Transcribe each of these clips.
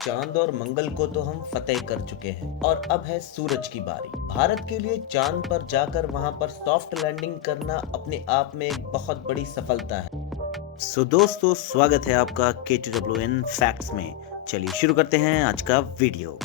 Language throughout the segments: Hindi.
चांद और मंगल को तो हम फतेह कर चुके हैं और अब है सूरज की बारी। भारत के लिए चांद पर जाकर वहां पर सॉफ्ट लैंडिंग करना अपने आप में एक बहुत बड़ी सफलता है। दोस्तों, स्वागत है आपका K2WN फैक्ट्स में। चलिए शुरू करते हैं आज का वीडियो।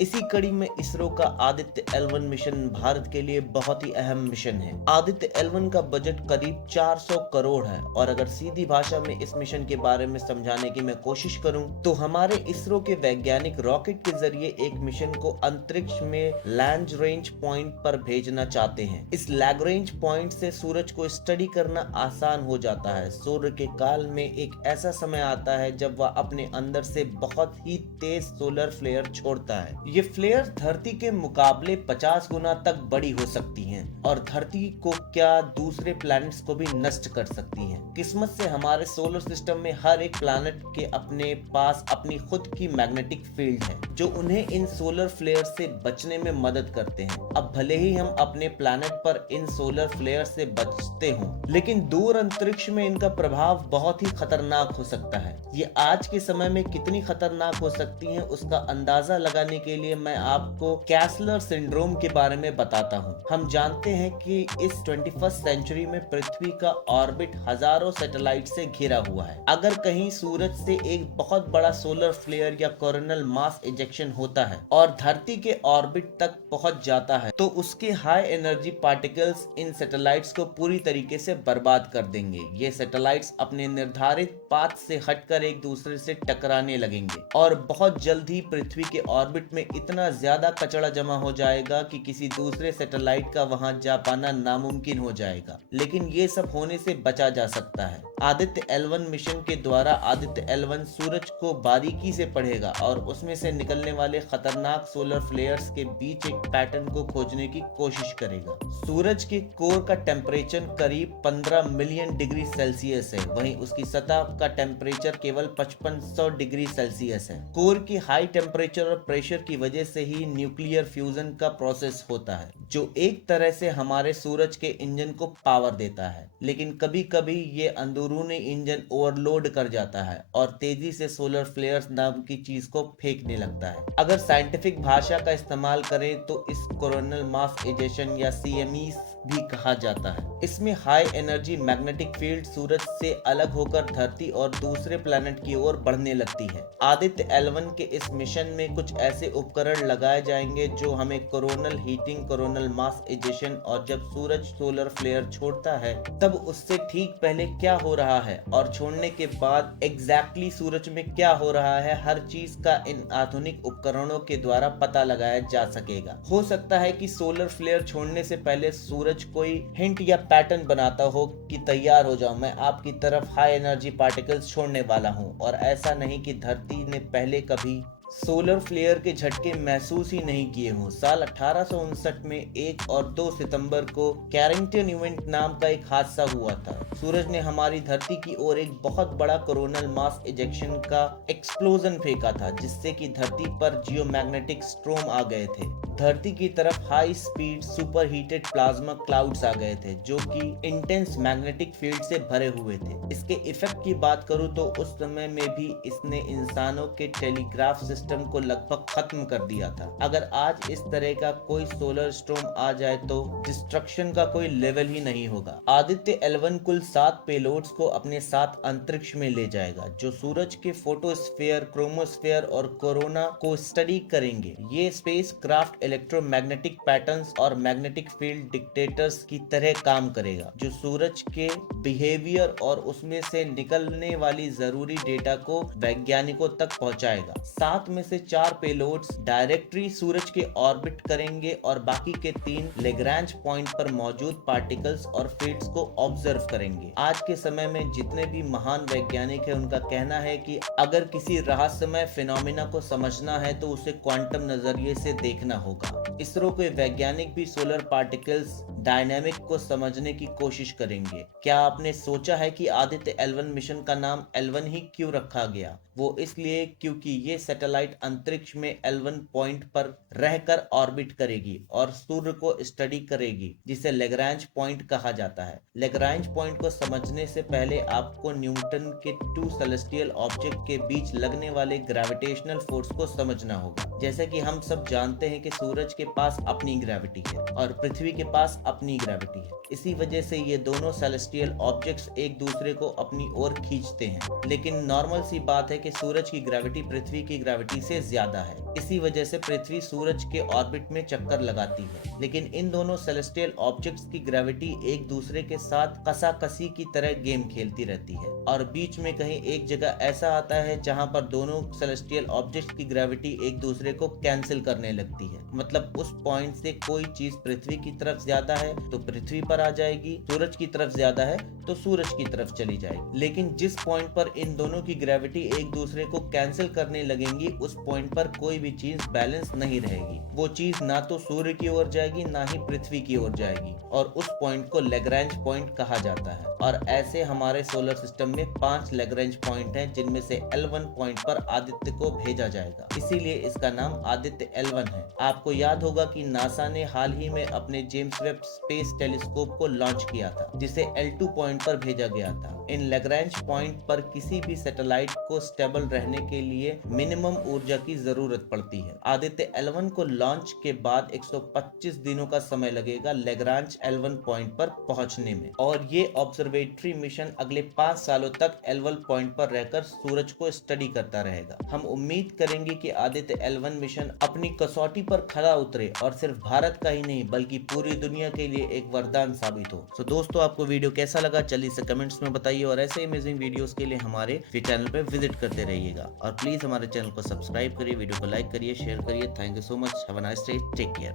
इसी कड़ी में इसरो का आदित्य L1 मिशन भारत के लिए बहुत ही अहम मिशन है। आदित्य L1 का बजट करीब 400 करोड़ है और अगर सीधी भाषा में इस मिशन के बारे में समझाने की मैं कोशिश करूं तो हमारे इसरो के वैज्ञानिक रॉकेट के जरिए एक मिशन को अंतरिक्ष में लैग्रेंज पॉइंट पर भेजना चाहते हैं। इस लैग्रेंज पॉइंट से सूरज को स्टडी करना आसान हो जाता है। सूर्य के काल में एक ऐसा समय आता है जब वह अपने अंदर से बहुत ही तेज सोलर फ्लेयर छोड़ता है। ये फ्लेयर धरती के मुकाबले 50 गुना तक बड़ी हो सकती हैं और धरती को क्या दूसरे प्लैनेट्स को भी नष्ट कर सकती हैं। किस्मत से हमारे सोलर सिस्टम में हर एक प्लैनेट के अपने पास अपनी खुद की मैग्नेटिक फील्ड है जो उन्हें इन सोलर फ्लेयर से बचने में मदद करते हैं। अब भले ही हम अपने प्लैनेट पर इन सोलर फ्लेयर से बचते हों, लेकिन दूर अंतरिक्ष में इनका प्रभाव बहुत ही खतरनाक हो सकता है। ये आज के समय में कितनी खतरनाक हो सकती हैं उसका अंदाजा लगाने के लिए मैं आपको कैसलर सिंड्रोम के बारे में बताता हूं। हम जानते हैं कि इस 21st सेंचुरी में पृथ्वी का ऑर्बिट हजारों सैटेलाइट से घिरा हुआ है। अगर कहीं सूरज से एक बहुत बड़ा सोलर फ्लेयर या कोरोनल मास इजेक्शन होता है और धरती के ऑर्बिट तक पहुंच जाता है तो उसके high energy particles in satellites को पूरी तरीके से बर्बाद कर देंगे। ये सैटेलाइट्स अपने निर्धारित पाथ से हटकर एक दूसरे से टकराने लगेंगे और बहुत जल्द ही पृथ्वी के ऑर्बिट में इतना ज्यादा कचरा जमा हो जाएगा कि किसी दूसरे सैटेलाइट का वहां जा पाना नामुमकिन हो जाएगा। लेकिन ये सब होने से बचा जा सकता है। आदित्य L1 मिशन के द्वारा आदित्य L1 सूरज को बारीकी से पढ़ेगा और उसमें से निकलने वाले खतरनाक सोलर फ्लेयर्स के बीच एक पैटर्न को खोजने की कोशिश करेगा। सूरज के कोर का टेम्परेचर करीब 15 मिलियन डिग्री सेल्सियस है, वहीं उसकी सतह का टेम्परेचर केवल 5500 डिग्री सेल्सियस है। कोर की हाई टेम्परेचर और प्रेशर की वजह से ही न्यूक्लियर फ्यूजन का प्रोसेस होता है जो एक तरह से हमारे सूरज के इंजन को पावर देता है। लेकिन कभी कभी ये अंदरूनी इंजन ओवरलोड कर जाता है और तेजी से सोलर फ्लेयर्स नाम की चीज को फेंकने लगता है। अगर साइंटिफिक भाषा का इस्तेमाल करें तो इस कोरोनल मास इजेशन या CME भी कहा जाता है। इसमें हाई एनर्जी मैग्नेटिक फील्ड सूरज से अलग होकर धरती और दूसरे प्लैनेट की ओर बढ़ने लगती है। आदित्य L1 के इस मिशन में कुछ ऐसे उपकरण लगाए जाएंगे जो हमें coronal heating, coronal mass egestion और जब सूरज सोलर फ्लेयर छोड़ता है तब उससे ठीक पहले क्या हो रहा है और छोड़ने के बाद एग्जैक्टली सूरज में क्या हो रहा है, हर चीज का इन आधुनिक उपकरणों के द्वारा पता लगाया जा सकेगा। हो सकता है कि सोलर फ्लेयर छोड़ने से पहले सूरज कोई हिंट या पैटर्न बनाता हो कि तैयार हो जाओ, मैं आपकी तरफ हाई एनर्जी पार्टिकल्स छोड़ने वाला हूं। और ऐसा नहीं कि धरती ने पहले कभी सोलर फ्लेयर के झटके महसूस ही नहीं किए हों। साल 1859 में 1 और 2 सितंबर को कैरिंगटन इवेंट नाम का एक हादसा हुआ था। सूरज ने हमारी धरती की ओर एक बहुत बड़ा कोरोनल मास इजेक्शन का एक्सप्लोजन फेंका था जिससे कि धरती पर जियोमैग्नेटिक स्ट्रोम आ गए थे। धरती की तरफ high speed super heated plasma clouds आ गए थे जो कि इंटेंस मैग्नेटिक फील्ड से भरे हुए थे। इसके इफेक्ट की बात करूं तो उस समय में भी इसने इंसानों के टेलीग्राफ सिस्टम को लगभग खत्म कर दिया था। अगर आज इस तरह का कोई सोलर स्टॉर्म आ जाए तो डिस्ट्रक्शन का कोई लेवल ही नहीं होगा। आदित्य L1 कुल 7 पेलोड्स को अपने साथ अंतरिक्ष में ले जाएगा जो सूरज के फोटोस्फीयर, क्रोमोस्फीयर और कोरोना को स्टडी करेंगे। ये स्पेस क्राफ्ट इलेक्ट्रोमैग्नेटिक पैटर्न्स और मैग्नेटिक फील्ड डिक्टेटर्स की तरह काम करेगा जो सूरज के बिहेवियर और उसमें से निकलने वाली जरूरी डेटा को वैज्ञानिकों तक पहुंचाएगा। 7 में से 4 पेलोड्स डायरेक्टली सूरज के ऑर्बिट करेंगे और बाकी के 3 लेग्रांज पॉइंट पर मौजूद पार्टिकल्स और फील्ड्स को ऑब्जर्व करेंगे। आज के समय में जितने भी महान वैज्ञानिक हैं उनका कहना है कि अगर किसी रहस्यमय फिनोमिना को समझना है तो उसे क्वांटम नजरिए से देखना होगा। इसरो के वैज्ञानिक भी सोलर पार्टिकल्स डायनामिक को समझने की कोशिश करेंगे। क्या आपने सोचा है कि आदित्य L1 मिशन का नाम L1 ही क्यों रखा गया? वो इसलिए क्योंकि ये सैटेलाइट सैटेलाइट अंतरिक्ष में L1 पॉइंट पर रहकर ऑर्बिट करेगी और सूर्य को स्टडी करेगी, जिसे लेग्रांज पॉइंट कहा जाता है। लेग्रांज पॉइंट को समझने से पहले आपको न्यूटन के टू सेलेस्टियल ऑब्जेक्ट के बीच लगने वाले ग्रेविटेशनल फोर्स को समझना होगा। जैसे कि हम सब जानते हैं कि सूरज के पास अपनी ग्रेविटी है और पृथ्वी के पास अपनी ग्रेविटी है। इसी वजह से ये दोनों सेलेस्टियल ऑब्जेक्ट्स एक दूसरे को अपनी ओर खींचते हैं। लेकिन नॉर्मल सी बात है कि सूरज की ग्रेविटी पृथ्वी की ग्रेविटी से ज्यादा है। इसी वजह से पृथ्वी सूरज के ऑर्बिट में चक्कर लगाती है। लेकिन इन दोनों सेलेस्टियल ऑब्जेक्ट्स की ग्रेविटी एक दूसरे के साथ कसाकसी की तरह गेम खेलती रहती है और बीच में कहीं एक जगह ऐसा आता है जहां पर दोनों सेलेस्टियल ऑब्जेक्ट्स की ग्रेविटी एक दूसरे को कैंसिल करने लगती है। मतलब उस पॉइंट से कोई चीज पृथ्वी की तरफ ज्यादा है तो पृथ्वी पर आ जाएगी, सूरज की तरफ ज्यादा है तो सूरज की तरफ चली जाएगी। लेकिन जिस पॉइंट पर इन दोनों की ग्रेविटी एक दूसरे को कैंसिल करने लगेंगी, उस पॉइंट पर कोई भी चीज बैलेंस नहीं रहेगी। वो चीज ना तो सूर्य की ओर जाएगी ना ही पृथ्वी की ओर जाएगी और उस पॉइंट को लेग्रांज पॉइंट कहा जाता है। और ऐसे हमारे सोलर सिस्टम में 5 लेग्रांज पॉइंट हैं, जिनमें से L1 पॉइंट पर आदित्य को भेजा जाएगा, इसीलिए इसका नाम आदित्य L1 है। आपको याद होगा कि नासा ने हाल ही में अपने जेम्स वेब स्पेस टेलीस्कोप को लॉन्च किया था, जिसे L2 पॉइंट पर भेजा गया था। इन लेग्रांज पॉइंट पर किसी भी सैटेलाइट को स्टेबल रहने के लिए मिनिमम ऊर्जा की जरूरत पड़ती है। आदित्य L1 को लॉन्च के बाद 125 दिनों का समय लगेगा लेग्रांज L1 पॉइंट पर पहुंचने में, और ये ऑब्जर्वेटरी मिशन अगले 5 सालों तक L1 पॉइंट पर रहकर सूरज को स्टडी करता रहेगा। हम उम्मीद करेंगे कि आदित्य L1 मिशन अपनी कसौटी पर खरा उतरे और सिर्फ भारत का ही नहीं बल्कि पूरी दुनिया के लिए एक वरदान साबित हो। तो दोस्तों, आपको वीडियो कैसा लगा जल्दी से कमेंट्स में बताइए और ऐसे अमेजिंग वीडियोस के लिए हमारे चैनल पे विजिट करते रहिएगा और प्लीज हमारे चैनल को सब्सक्राइब करिए, वीडियो को लाइक करिए, शेयर करिए। Thank you so much. Have a nice day. Take care.